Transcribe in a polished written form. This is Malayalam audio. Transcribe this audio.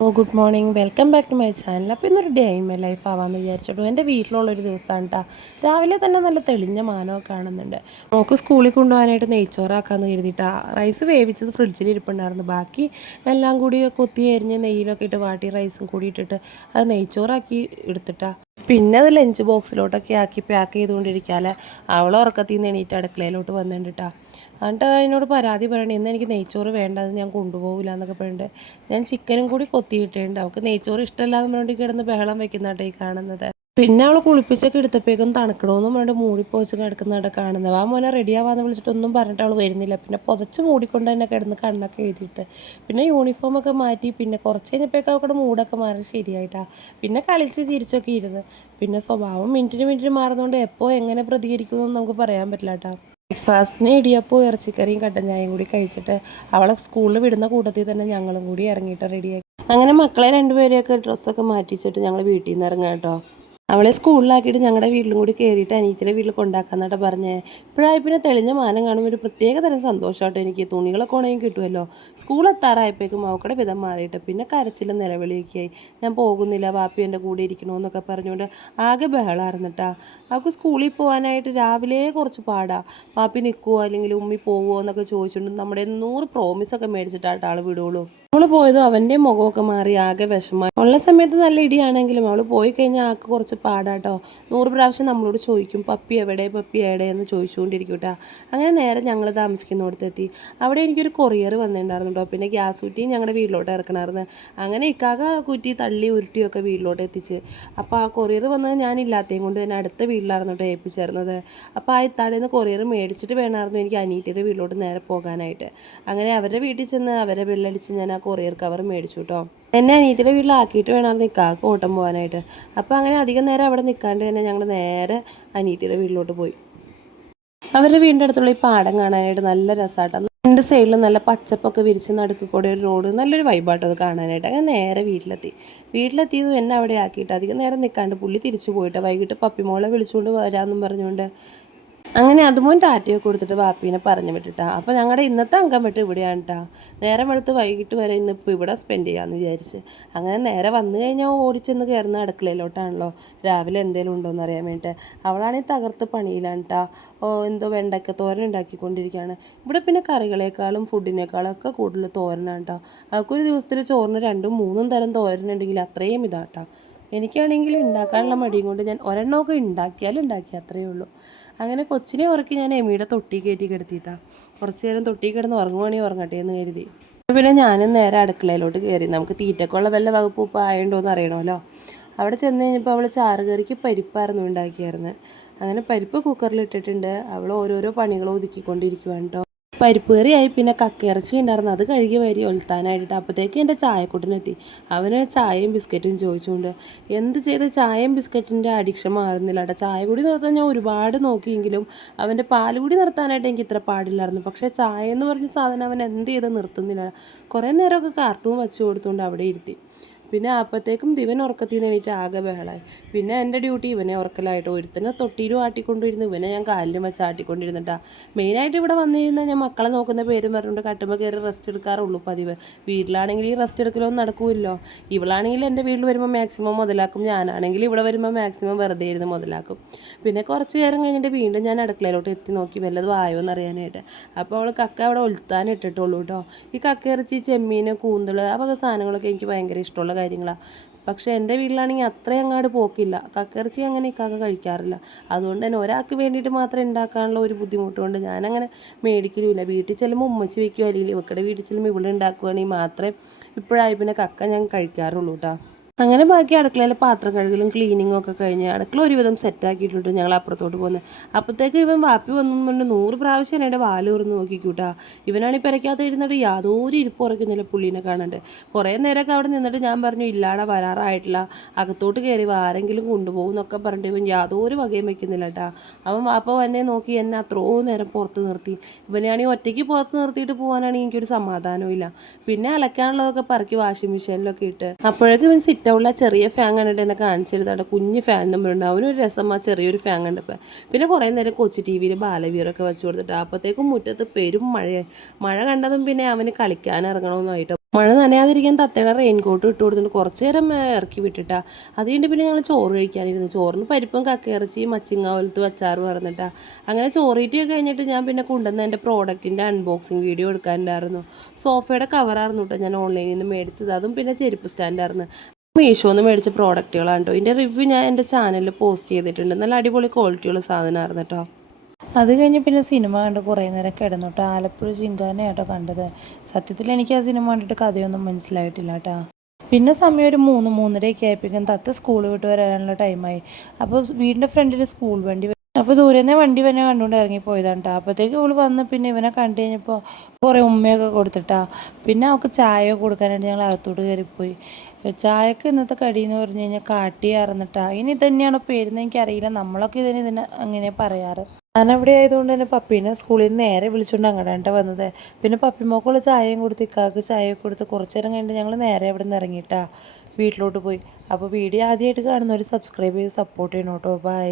Good morning, welcome back to my channel. അപ്പോൾ ഇന്നൊരു ഡേ ഇൻ മൈ ലൈഫ് ആവാമെന്ന് വിചാരിച്ചിട്ടു. എൻ്റെ വീട്ടിലുള്ളൊരു ദിവസമാണ് കേട്ടോ. രാവിലെ തന്നെ നല്ല തെളിഞ്ഞ മാനമൊക്കെ കാണുന്നുണ്ട്. നമുക്ക് സ്കൂളിൽ കൊണ്ടുപോകാനായിട്ട് നെയ്ച്ചോറാക്കാമെന്ന് കരുതിയിട്ടാ. റൈസ് വേവിച്ചത് ഫ്രിഡ്ജിൽ ഇരിപ്പുണ്ടായിരുന്നു. ബാക്കി എല്ലാം കൂടി കൊത്തി അരിഞ്ഞ് നെയ്യിലൊക്കെ ഇട്ട് വാട്ടി റൈസും കൂടി ഇട്ടിട്ട് അത് നെയ്ച്ചോറാക്കി എടുത്തിട്ടാ. പിന്നെ അത് ലഞ്ച് ബോക്സിലോട്ടൊക്കെ ആക്കി പാക്ക് ചെയ്തുകൊണ്ടിരിക്കാതെ അവൾ ഉറക്കത്തിൽ നിന്ന് എണീറ്റ് അടുക്കളയിലോട്ട് വന്നിട്ടാ. എന്നിട്ട് അതിനോട് പരാതി പറയണേ, ഇന്ന് എനിക്ക് നെയ്ച്ചോറ് വേണ്ട, അത് ഞാൻ കൊണ്ടുപോകില്ല എന്നൊക്കെ പറഞ്ഞിട്ട് ഞാൻ ചിക്കനും കൂടി കൊത്തിയിട്ടുണ്ട്. അവൾക്ക് നെയ്ച്ചോറ് ഇഷ്ടമല്ലാന്ന് പറഞ്ഞിട്ട് കിടന്ന് ബഹളം വെക്കുന്നതായിട്ട് ഈ കാണുന്നത്. പിന്നെ അവൾ കുളിപ്പിച്ചൊക്കെ എടുത്തപ്പോഴേക്കും തണുക്കണമെന്നും പറഞ്ഞിട്ട് മൂടിപ്പോച്ച് കിടക്കുന്നതായിട്ട് കാണുന്നത്. ആ മോനെ റെഡിയാവാന്ന് വിളിച്ചിട്ടൊന്നും പറഞ്ഞിട്ട് അവൾ വരുന്നില്ല. പിന്നെ പുതച്ച് മൂടിക്കൊണ്ട് തന്നെ കിടന്ന് കണ്ണൊക്കെ എഴുതിയിട്ട് പിന്നെ യൂണിഫോമൊക്കെ മാറ്റി. പിന്നെ കുറച്ച് കഴിഞ്ഞപ്പോഴേക്കും അവരുടെ മൂടൊക്കെ മാറി ശരിയായിട്ടാണ്. പിന്നെ കളിച്ച് ചിരിച്ചൊക്കെ ഇരുന്ന്. പിന്നെ സ്വഭാവം മിനിറ്റിന് മാറുന്നതുകൊണ്ട് എപ്പോൾ എങ്ങനെ പ്രതികരിക്കുമെന്നൊന്നും നമുക്ക് പറയാൻ പറ്റില്ല കേട്ടോ. ബ്രേക്ക്ഫാസ്റ്റിന് ഇടിയപ്പവും ഇറച്ചിക്കറിയും കട്ടൻ ചായയും കൂടി കഴിച്ചിട്ട് അവളെ സ്കൂളിൽ വിടുന്ന കൂട്ടത്തിൽ തന്നെ ഞങ്ങളും കൂടി ഇറങ്ങിയിട്ട് റെഡിയാക്കി. അങ്ങനെ മക്കളെ രണ്ടുപേരെയൊക്കെ ഡ്രസ്സൊക്കെ മാറ്റിച്ചിട്ട് ഞങ്ങൾ വീട്ടിൽ നിന്ന് ഇറങ്ങാം കേട്ടോ. അവളെ സ്കൂളിലാക്കിയിട്ട് ഞങ്ങളുടെ വീട്ടിലും കൂടി കയറിയിട്ട് അനീത്തിൻ്റെ വീട്ടിൽ കൊണ്ടാക്കാന്നായിട്ട് പറഞ്ഞേ. ഇപ്പോഴായി പിന്നെ തെളിഞ്ഞ മാനം കാണുമ്പോൾ ഒരു പ്രത്യേക തരം സന്തോഷമായിട്ട് എനിക്ക്. തുണികളൊക്കെ ഉണങ്ങി കിട്ടുമല്ലോ. സ്കൂൾ എത്താറായപ്പോഴേക്കും അവക്കടെ വിധം മാറിയിട്ട് പിന്നെ കരച്ചിലും നിലവിളിയൊക്കെയായി. ഞാൻ പോകുന്നില്ല, വാപ്പി എൻ്റെ കൂടെ ഇരിക്കണമെന്നൊക്കെ പറഞ്ഞുകൊണ്ട് ആകെ ബഹളമായിരുന്നിട്ടാ. അവൾക്ക് സ്കൂളിൽ പോകാനായിട്ട് രാവിലെ കുറച്ച് പാടാ. വാപ്പി നിൽക്കുമോ അല്ലെങ്കിൽ ഉമ്മി പോവുമോ എന്നൊക്കെ ചോദിച്ചുകൊണ്ട് നമ്മുടെ 100 പ്രോമിസൊക്കെ മേടിച്ചിട്ടായിട്ട് ആൾ വിടുള്ളൂ. അവൾ പോയതും അവൻ്റെ മുഖമൊക്കെ മാറി ആകെ വിഷമമായി. ഉള്ള സമയത്ത് നല്ല ഇടിയാണെങ്കിലും അവൾ പോയി കഴിഞ്ഞാൽ ആൾക്ക് കുറച്ച് പാടാട്ടോ. 100 പ്രാവശ്യം നമ്മളോട് ചോദിക്കും, പപ്പി എവിടെ എന്ന് ചോദിച്ചുകൊണ്ടിരിക്കും കേട്ടോ. അങ്ങനെ നേരെ ഞങ്ങൾ താമസിക്കുന്നിടത്തെത്തി. അവിടെ എനിക്കൊരു കൊറിയർ വന്നിട്ടുണ്ടായിരുന്നു കേട്ടോ. പിന്നെ ഗ്യാസ് കുറ്റിയും ഞങ്ങളുടെ വീട്ടിലോട്ട് ഇറക്കണമായിരുന്നു. അങ്ങനെ ഇക്കാക കുറ്റി തള്ളി ഉരുട്ടിയൊക്കെ വീട്ടിലോട്ട് എത്തിച്ച്. അപ്പോൾ ആ കൊറിയർ വന്നത് ഞാനില്ലാത്തതും കൊണ്ട് തന്നെ അടുത്ത വീട്ടിലായിരുന്നു കേട്ടോ ഏൽപ്പിച്ചിരുന്നത്. അപ്പോൾ ആ ഇത്താടേന്ന് കൊറിയർ മേടിച്ചിട്ട് വേണമായിരുന്നു എനിക്ക് അനീത്തിയുടെ വീട്ടിലോട്ട് നേരെ പോകാനായിട്ട്. അങ്ങനെ അവരുടെ വീട്ടിൽ ചെന്ന് അവരെ ബെല്ലടിച്ച് ഞാൻ ആ കൊറിയർ കവർ മേടിച്ചു കേട്ടോ. എന്നെ അനീത്തിയുടെ വീട്ടിലാക്കിയിട്ട് വേണമായിരുന്നു നിൽക്കാക്ക് ഓട്ടം പോകാനായിട്ട്. അപ്പോൾ അങ്ങനെ അധികം നേരം അവിടെ നിൽക്കാണ്ട് തന്നെ ഞങ്ങൾ നേരെ അനീത്തിയുടെ വീട്ടിലോട്ട് പോയി. അവരുടെ വീടിൻ്റെ അടുത്തുള്ള ഈ പാടം കാണാനായിട്ട് നല്ല രസമായിട്ടാണ്. 2 സൈഡിലും നല്ല പച്ചപ്പൊക്കെ വിരിച്ച് നടുക്ക് കൂടെ ഒരു റോഡ്, നല്ലൊരു വൈബാട്ടോ അത് കാണാനായിട്ട്. അങ്ങനെ നേരെ വീട്ടിലെത്തിയത് എന്നെ അവിടെ ആക്കിയിട്ട് അധികം നേരം നിൽക്കാണ്ട് പുള്ളി തിരിച്ചു പോയിട്ട് വൈകിട്ട് പപ്പിമോളെ വിളിച്ചുകൊണ്ട് വരാമെന്നും പറഞ്ഞുകൊണ്ട് അങ്ങനെ അതുമോൻ ടാറ്റയൊക്കെ കൊടുത്തിട്ട് വാപ്പീനെ പറഞ്ഞു വിട്ടിട്ടാ. അപ്പോൾ ഞങ്ങളുടെ ഇന്നത്തെ അംഗം വിട്ട് ഇവിടെയാണ് കേട്ടോ. നേരം വെളുത്ത് വൈകിട്ട് വരെ ഇന്നിപ്പോൾ ഇവിടെ സ്പെൻഡ് ചെയ്യാമെന്ന് വിചാരിച്ച്. അങ്ങനെ നേരെ വന്നു കഴിഞ്ഞാൽ ഓടിച്ചെന്ന് കയറുന്ന അടുക്കളയിലോട്ടാണല്ലോ രാവിലെ എന്തെങ്കിലും ഉണ്ടോയെന്ന് അറിയാൻ വേണ്ടിയിട്ട്. അവളാണെങ്കിൽ തകർത്ത് പണിയിലാണ് കേട്ടോ. എന്തോ വെണ്ടയ്ക്ക തോരൻ ഉണ്ടാക്കിക്കൊണ്ടിരിക്കുകയാണ്. ഇവിടെ പിന്നെ കറികളേക്കാളും ഫുഡിനേക്കാളും ഒക്കെ കൂടുതൽ തോരനാണ് കേട്ടോ. അവർക്കൊരു ദിവസത്തിൽ ചോറിന് 2ഉം 3ഉം തരം തോരനുണ്ടെങ്കിൽ അത്രയും ഇതാട്ടോ. എനിക്കാണെങ്കിൽ ഉണ്ടാക്കാനുള്ള മടിയും കൊണ്ട് ഞാൻ ഒരെണ്ണമൊക്കെ ഉണ്ടാക്കി അത്രയേ ഉള്ളൂ. അങ്ങനെ കൊച്ചിനെ ഉറക്കി ഞാൻ എമിയുടെ തൊട്ടി കയറ്റി കിടത്തിയിട്ടാണ്. കുറച്ച് നേരം തൊട്ടി കിടന്ന് ഉറങ്ങുവാണെങ്കിൽ ഉറങ്ങട്ടെ എന്ന് കരുതി. പിന്നെ ഞാനും നേരെ അടുക്കളയിലോട്ട് കയറി. നമുക്ക് തീറ്റക്കുള്ള വല്ല വകുപ്പ് ഇപ്പോൾ ആയതുകൊണ്ടോയെന്ന് അറിയണമല്ലോ. അവിടെ ചെന്ന് കഴിഞ്ഞപ്പോൾ അവൾ ചാറുകറിക്ക് പരിപ്പായിരുന്നു ഉണ്ടാക്കിയായിരുന്നു. അങ്ങനെ പരിപ്പ് കുക്കറിൽ ഇട്ടിട്ടുണ്ട്. അവൾ ഓരോരോ പണികൾ ഒതുക്കിക്കൊണ്ടിരിക്കുവാണ് കേട്ടോ. പരിപ്പ് കറിയായി. പിന്നെ കക്കയിറച്ചി ഉണ്ടായിരുന്നു, അത് കഴുകി വരി ഒലുത്താനായിട്ട്. അപ്പോഴത്തേക്ക് എൻ്റെ ചായക്കുട്ടനെത്തി. അവന് ചായയും ബിസ്ക്കറ്റും ചോദിച്ചുകൊണ്ട് എന്ത് ചെയ്ത് ചായയും ബിസ്ക്കറ്റിൻ്റെ അഡിക്ഷൻ മാറുന്നില്ല കേട്ടോ. ചായ കൂടി നിർത്താൻ ഞാൻ ഒരുപാട് നോക്കിയെങ്കിലും അവൻ്റെ പാലുകൂടി നിർത്താനായിട്ട് എനിക്ക് ഇത്ര പാടില്ലായിരുന്നു. പക്ഷേ ചായ എന്ന് പറഞ്ഞ സാധനം അവൻ എന്ത് ചെയ്ത് നിർത്തുന്നില്ല. കുറേ നേരമൊക്കെ കാർട്ടൂൺ വെച്ച് കൊടുത്തുകൊണ്ട് അവിടെ ഇരുത്തി. പിന്നെ അപ്പോഴത്തേക്കും ഇവൻ ഉറക്കത്തിൽ നിന്ന് എണീറ്റ് ആകെ ബഹളമായി. പിന്നെ എൻ്റെ ഡ്യൂട്ടി ഇവനെ ഉറക്കലായിട്ട്. ഒരുത്തനെ തൊട്ടിയിലും ആട്ടിക്കൊണ്ടിരുന്നു, ഇവനെ ഞാൻ കാലിലും വെച്ച് ആട്ടിക്കൊണ്ടിരുന്നിട്ടാണ്. മെയിനായിട്ട് ഇവിടെ വന്നിരുന്നാൽ ഞാൻ മക്കളെ നോക്കുന്ന പേരും പറഞ്ഞുകൊണ്ട് കട്ടുമ്പോൾ കയറി റെസ്റ്റ് എടുക്കാറുള്ളൂ പതിവ്. വീട്ടിലാണെങ്കിൽ ഈ റെസ്റ്റ് എടുക്കലൊന്നും നടക്കുമല്ലോ. ഇവളാണെങ്കിൽ എൻ്റെ വീട്ടിൽ വരുമ്പോൾ മാക്സിമം മുതലാക്കും, ഞാനാണെങ്കിൽ ഇവിടെ വരുമ്പോൾ മാക്സിമം വെറുതെ ഇരുന്ന് മുതലാക്കും. പിന്നെ കുറച്ച് നേരം കഴിഞ്ഞിട്ട് വീണ്ടും ഞാൻ അടുക്കളയിലോട്ട് എത്തി നോക്കി വല്ലതും ആയോ എന്ന് അറിയാനായിട്ട്. അപ്പോൾ അവൾ കക്ക അവിടെ ഒലുത്താൻ ഇട്ടിട്ടുള്ളൂ കേട്ടോ. ഈ കക്കയിറച്ചി, ചെമ്മീൻ, കൂന്തൾ, ആ വക സാധനങ്ങളൊക്കെ എനിക്ക് ഭയങ്കര ഇഷ്ടമുള്ള കാര്യങ്ങളാണ്. പക്ഷേ എൻ്റെ വീട്ടിലാണെങ്കിൽ അത്രയും അങ്ങോട്ട് പോക്കില്ല. കക്കയിറച്ചി അങ്ങനെ ഇക്കാക്ക കഴിക്കാറില്ല. അതുകൊണ്ട് തന്നെ ഒരാൾക്ക് വേണ്ടിയിട്ട് മാത്രം ഉണ്ടാക്കാനുള്ള ഒരു ബുദ്ധിമുട്ട് കൊണ്ട് ഞാനങ്ങനെ മേടിക്കലുമില്ല. വീട്ടിൽ ചെല്ലുമ്പോൾ ഉമ്മച്ചി വയ്ക്കുക, അല്ലെങ്കിൽ ഇവക്കടെ വീട്ടിൽ ചെല്ലുമ്പോൾ ഇവിടെ ഉണ്ടാക്കുകയാണെങ്കിൽ മാത്രമേ ഇപ്പോഴായി പിന്നെ കക്ക ഞാൻ കഴിക്കാറുള്ളൂ കേട്ടോ. അങ്ങനെ ബാക്കി അടുക്കളയിലെ പാത്രം കഴുകലും ക്ലീനിങ്ങും ഒക്കെ കഴിഞ്ഞ് അടുക്കള ഒരുവിധം സെറ്റാക്കിയിട്ടുണ്ട് ഞങ്ങൾ അപ്പുറത്തോട്ട് പോകുന്നത്. അപ്പോഴത്തേക്ക് ഇവൻ വാപ്പി വന്നുകൊണ്ട് 100 പ്രാവശ്യം എൻ്റെ വാല് തുറന്ന് നോക്കിക്കൂട്ടാ. ഇവനാണെങ്കിൽ പെരയ്ക്കകത്ത് ഇരുന്നിട്ട് യാതൊരു ഇരിപ്പ് ഉറക്കുന്നില്ല പുള്ളീനെ കാണാണ്ട്. കുറേ നേരമൊക്കെ അവിടെ നിന്നിട്ട് ഞാൻ പറഞ്ഞു ഇല്ലാടെ വരാറായിട്ടില്ല, അകത്തോട്ട് കയറി ആരെങ്കിലും കൊണ്ടുപോകും എന്നൊക്കെ പറഞ്ഞിട്ട് ഇവൻ യാതൊരു വകയും വയ്ക്കുന്നില്ല കേട്ടാ. അവൻ വാപ്പ എന്നെ നോക്കി എന്നെ അത്രയും നേരം പുറത്ത് നിർത്തി. ഇവനെയാണെങ്കിൽ ഒറ്റയ്ക്ക് പുറത്ത് നിർത്തിയിട്ട് പോകാനാണെങ്കിൽ എനിക്കൊരു സമാധാനവും ഇല്ല. പിന്നെ അലക്കാനുള്ളതൊക്കെ പറക്കി വാഷിംഗ് മെഷീനിലൊക്കെ ഇട്ട് അപ്പോഴേക്കും ഇവൻ ഉള്ള ചെറിയ ഫാൻ കണ്ടിട്ട് എന്നെ കാണിച്ചിരുന്നു. കുഞ്ഞ് ഫാൻ നമ്പറുണ്ട്. അവനൊരു രസം ആ ചെറിയൊരു ഫാൻ കണ്ടപ്പോൾ. പിന്നെ കുറേ നേരം കൊച്ചു ടി വിയിൽ ബാലവീറൊക്കെ വെച്ച് കൊടുത്തിട്ട് അപ്പോഴത്തേക്കും മുറ്റത്ത് പെരും മഴ കണ്ടതും പിന്നെ അവന് കളിക്കാൻ ഇറങ്ങണമെന്നായിട്ട് മഴ നനയാതിരിക്കാൻ തത്തയുടെ റെയിൻ കോട്ട് ഇട്ട് കൊടുത്തിട്ട് കുറച്ച് നേരം ഇറക്കി വിട്ടിട്ടാ. അത് കഴിഞ്ഞിട്ട് പിന്നെ ഞങ്ങൾ ചോറ് കഴിക്കാനിരുന്നു. ചോറിന് പരിപ്പും കക്കയിറച്ചിയും മച്ചിങ്ങ പോലത്തെ അച്ചാറ് പറഞ്ഞിട്ടാ. അങ്ങനെ ചോറീറ്റൊക്കെ കഴിഞ്ഞിട്ട് ഞാൻ പിന്നെ കൊണ്ടുവന്ന എൻ്റെ പ്രോഡക്റ്റിൻ്റെ അൺബോക്സിങ് വീഡിയോ എടുക്കാനുണ്ടായിരുന്നു. സോഫയുടെ കവറായിരുന്നു കേട്ടോ ഞാൻ ഓൺലൈനിൽ നിന്ന് മേടിച്ചത്. അതും പിന്നെ ചെരുപ്പ് സ്റ്റാൻഡായിരുന്നു. മീഷോന്ന് മേടിച്ച പ്രോഡക്റ്റുകളാണ് കേട്ടോ. ഇതിൻ്റെ റിവ്യൂ ഞാൻ എൻ്റെ ചാനലിൽ പോസ്റ്റ് ചെയ്തിട്ടുണ്ട്. നല്ല അടിപൊളി ക്വാളിറ്റിയുള്ള സാധനമായിരുന്നു കേട്ടോ. അത് കഴിഞ്ഞ് പിന്നെ സിനിമ കണ്ട് കുറേ നേരം കിടന്നുട്ടോ. ആലപ്പുഴ ചിങ്കാനെയാട്ടോ കണ്ടത്. സത്യത്തിൽ എനിക്ക് ആ സിനിമ കണ്ടിട്ട് കഥയൊന്നും മനസ്സിലായിട്ടില്ല കേട്ടോ. പിന്നെ സമയം ഒരു 3-3:30 ആയപ്പോഴേക്കും തത്ത സ്കൂൾ വിട്ട് വരാനുള്ള ടൈമായി. അപ്പോൾ വീടിൻ്റെ ഫ്രണ്ടിൽ സ്കൂൾ വണ്ടി അപ്പോൾ ദൂരെ വണ്ടി തന്നെ കണ്ടുകൊണ്ട് ഇറങ്ങിപ്പോയതാണ് കേട്ടോ. അപ്പോഴത്തേക്ക് ഇവള് വന്ന് പിന്നെ ഇവനെ കണ്ടു കഴിഞ്ഞപ്പോൾ കുറേ ഉമ്മയൊക്കെ കൊടുത്തിട്ടാ. പിന്നെ അവൾക്ക് ചായ കൊടുക്കാനായിട്ട് ഞങ്ങൾ അകത്തോട്ട് കയറിപ്പോയി. ചായക്ക് ഇന്നത്തെ കടി എന്ന് പറഞ്ഞു കഴിഞ്ഞാൽ കാട്ടിയാർന്നിട്ടാ. ഇനി തന്നെയാണോ പേരെന്ന് എനിക്കറിയില്ല. നമ്മളൊക്കെ ഇതിനെ അങ്ങനെ പറയാറ്. ഞാനവിടെ ആയതുകൊണ്ട് തന്നെ പപ്പീനെ സ്കൂളിൽ നിന്ന് നേരെ വിളിച്ചുകൊണ്ട് അങ്ങോട്ടാണ് വന്നത്. പിന്നെ പപ്പിമോക്കുള്ള ചായയും കൊടുത്ത് ഇക്കാക്ക് ചായയൊക്കെ കൊടുത്ത് കുറച്ച് നേരം കഴിഞ്ഞിട്ട് ഞങ്ങൾ നേരെ അവിടെ നിന്ന് ഇറങ്ങിയിട്ടാ വീട്ടിലോട്ട് പോയി. അപ്പോൾ വീഡിയോ ആദ്യമായിട്ട് കാണുന്നവർ സബ്സ്ക്രൈബ് ചെയ്ത് സപ്പോർട്ട് ചെയ്യണം കേട്ടോ. ബൈ.